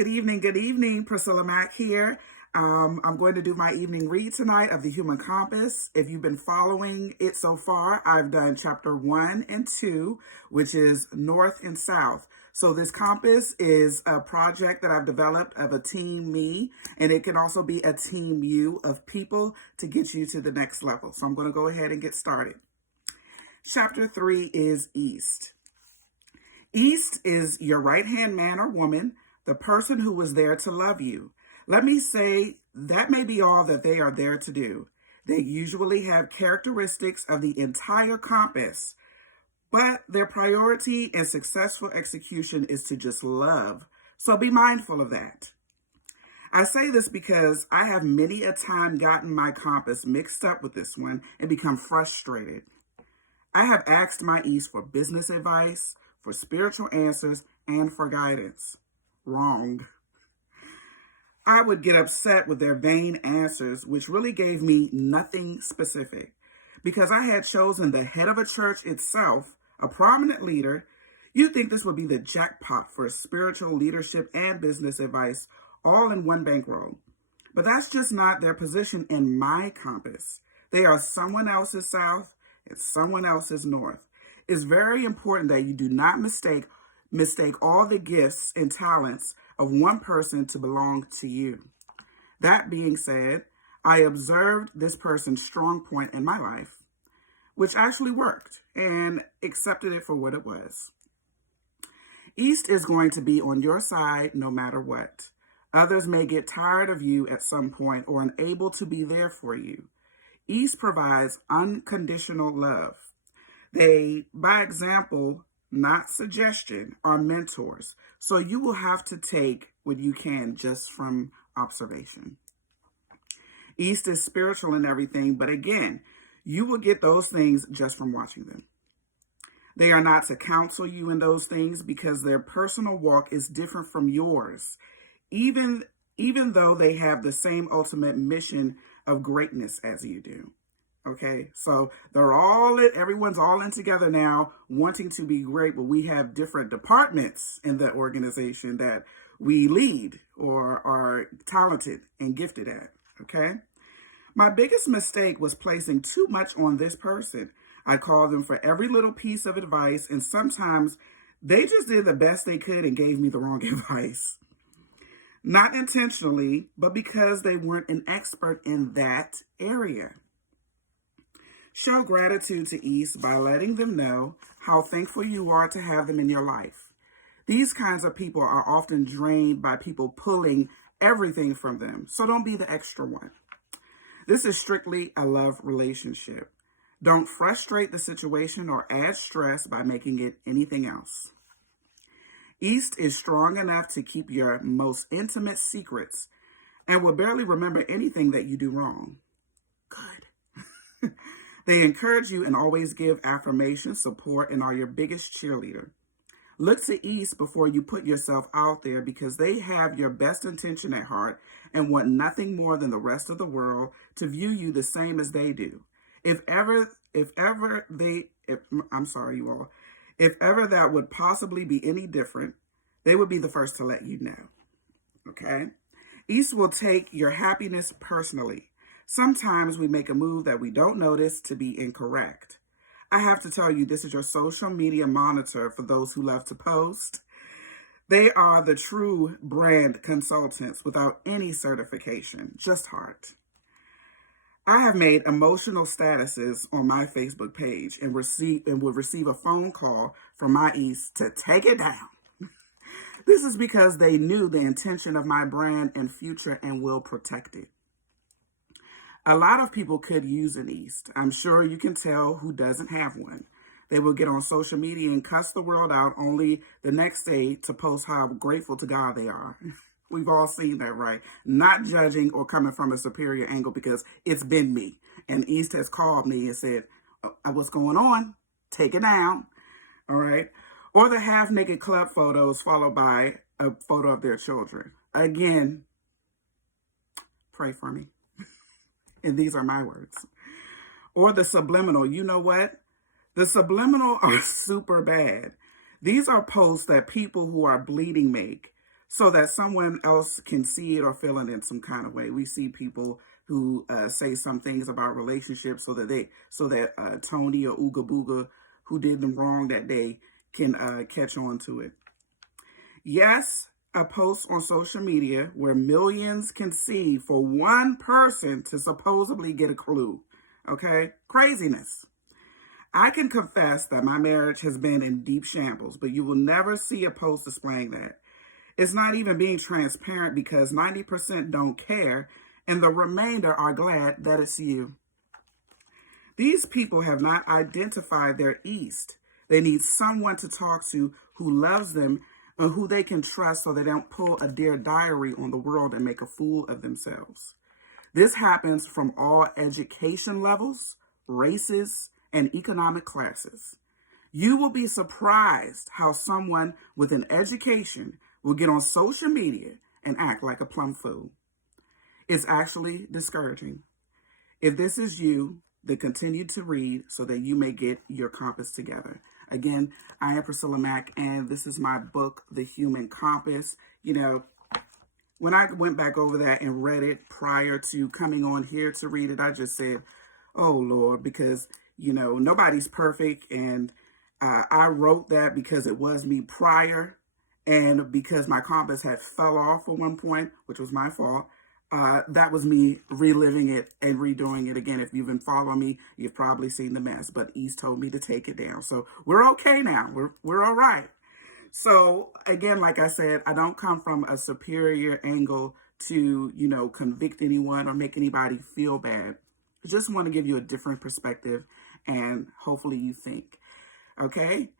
Good evening. Priscilla Mack here. I'm going to do my evening read tonight of the Human Compass. If you've been following it so far, I've done chapter 1 and 2, which is North and South. So this compass is a project that I've developed of a team me, and it can also be a team you of people to get you to the next level. So I'm going to go ahead and get started. Chapter 3 is East. East is your right-hand man or woman, the person who was there to love you. Let me say that may be all that they are there to do. They usually have characteristics of the entire compass, but their priority and successful execution is to just love. So be mindful of that. I say this because I have many a time gotten my compass mixed up with this one and become frustrated. I have asked my East for business advice, for spiritual answers, and for guidance. Wrong. I would get upset with their vain answers, which really gave me nothing specific. Because I had chosen the head of a church itself, a prominent leader, you'd think this would be the jackpot for spiritual leadership and business advice, all in one bankroll. But that's just not their position in my compass. They are someone else's south and someone else's north. It's very important that you do not mistake all the gifts and talents of one person to belong to you. That being said, I observed this person's strong point in my life, which actually worked, and accepted it for what it was. East is going to be on your side no matter what. Others may get tired of you at some point or unable to be there for you. East provides unconditional love. They, by example, not suggestion, are mentors. So you will have to take what you can just from observation. East is spiritual and everything, but again, you will get those things just from watching them. They are not to counsel you in those things because their personal walk is different from yours, even though they have the same ultimate mission of greatness as you do. Okay, so everyone's all in together now, wanting to be great, but we have different departments in the organization that we lead or are talented and gifted at. Okay, my biggest mistake was placing too much on this person. I called them for every little piece of advice, and sometimes they just did the best they could and gave me the wrong advice. Not intentionally, but because they weren't an expert in that area. Show gratitude to East by letting them know how thankful you are to have them in your life. These kinds of people are often drained by people pulling everything from them, so don't be the extra one. This is strictly a love relationship. Don't frustrate the situation or add stress by making it anything else. East is strong enough to keep your most intimate secrets and will barely remember anything that you do wrong. Good. They encourage you and always give affirmation, support, and are your biggest cheerleader. Look to East before you put yourself out there because they have your best intention at heart and want nothing more than the rest of the world to view you the same as they do. If ever that would possibly be any different, they would be the first to let you know. Okay? East will take your happiness personally. Sometimes we make a move that we don't notice to be incorrect. I have to tell you, this is your social media monitor for those who love to post. They are the true brand consultants without any certification, just heart. I have made emotional statuses on my Facebook page and would receive a phone call from my East to take it down. This is because they knew the intention of my brand and future and will protect it. A lot of people could use an East. I'm sure you can tell who doesn't have one. They will get on social media and cuss the world out only the next day to post how grateful to God they are. We've all seen that, right? Not judging or coming from a superior angle because it's been me. And East has called me and said, what's going on? Take it down. All right. Or the half-naked club photos followed by a photo of their children. Again, pray for me. And these are my words. Or the subliminal. You know what? The subliminal are super bad. These are posts that people who are bleeding make. so that someone else can see it or feel it in some kind of way. We see people who say some things about relationships so that Tony or Ooga Booga, who did them wrong that day, can catch on to it. Yes, a post on social media where millions can see for one person to supposedly get a clue. Okay? Craziness. I can confess that my marriage has been in deep shambles, but you will never see a post displaying that. It's not even being transparent because 90% don't care and the remainder are glad that it's you. These people have not identified their east. They need someone to talk to who loves them and who they can trust so they don't pull a Dear Diary on the world and make a fool of themselves. This happens from all education levels, races, and economic classes. You will be surprised how someone with an education will get on social media and act like a plumb fool. It's actually discouraging. If this is you, then continue to read so that you may get your compass together. Again, I am Priscilla Mack, and this is my book, The Human Compass. You know, when I went back over that and read it prior to coming on here to read it, I just said, oh, Lord, because, you know, nobody's perfect. And I wrote that because it was me prior and because my compass had fell off at one point, which was my fault. That was me reliving it and redoing it again. If you've been following me, you've probably seen the mess, but East told me to take it down. So we're okay now. We're all right. So again, like I said, I don't come from a superior angle to, you know, convict anyone or make anybody feel bad. I just want to give you a different perspective and hopefully you think, okay?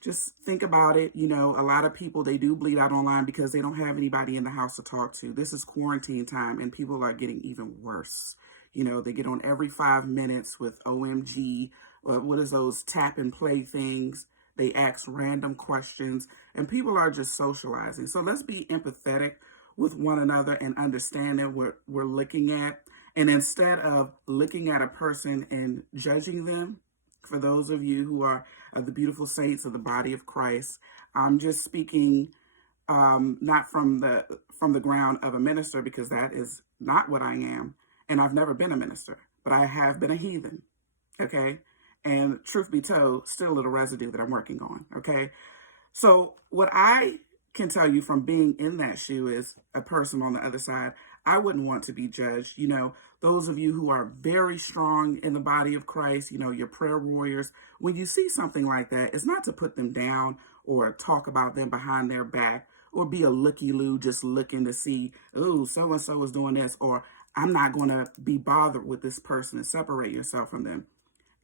Just think about it. You know, a lot of people, they do bleed out online because they don't have anybody in the house to talk to. This is quarantine time and people are getting even worse. You know, they get on every 5 minutes with OMG, or what is those tap and play things? They ask random questions and people are just socializing. So let's be empathetic with one another and understand what we're looking at. And instead of looking at a person and judging them, for those of you who are the beautiful saints of the body of Christ, I'm just speaking not from the ground of a minister, because that is not what I am. And I've never been a minister, but I have been a heathen. Okay. And truth be told, still a little residue that I'm working on. Okay. So what I can tell you from being in that shoe is a person on the other side, I wouldn't want to be judged. You know, those of you who are very strong in the body of Christ, you know, your prayer warriors, when you see something like that, it's not to put them down or talk about them behind their back or be a looky-loo just looking to see, oh, so-and-so is doing this, or I'm not going to be bothered with this person and separate yourself from them.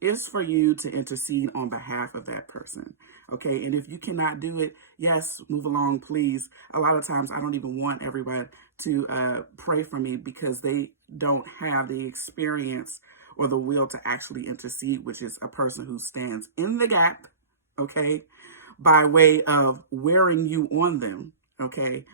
It's for you to intercede on behalf of that person. Okay. And if you cannot do it, yes, move along, please. A lot of times I don't even want everybody to pray for me because they don't have the experience or the will to actually intercede, which is a person who stands in the gap. Okay. By way of wearing you on them. Okay.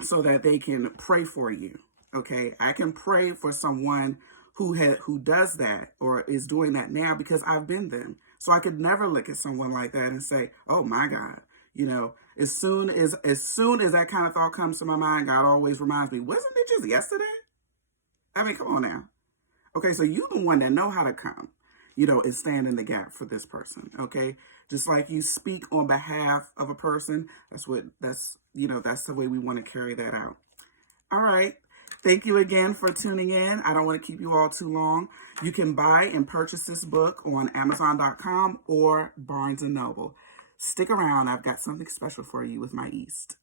So that they can pray for you. Okay. I can pray for someone who does that or is doing that now because I've been them. So I could never look at someone like that and say, oh my God, you know, as soon as that kind of thought comes to my mind, God always reminds me, wasn't it just yesterday? I mean, come on now. Okay, so you're the one that know how to come, you know, and stand in the gap for this person. Okay. Just like you speak on behalf of a person, that's the way we want to carry that out. All right. Thank you again for tuning in. I don't want to keep you all too long. You can buy and purchase this book on Amazon.com or Barnes & Noble. Stick around. I've got something special for you with my East.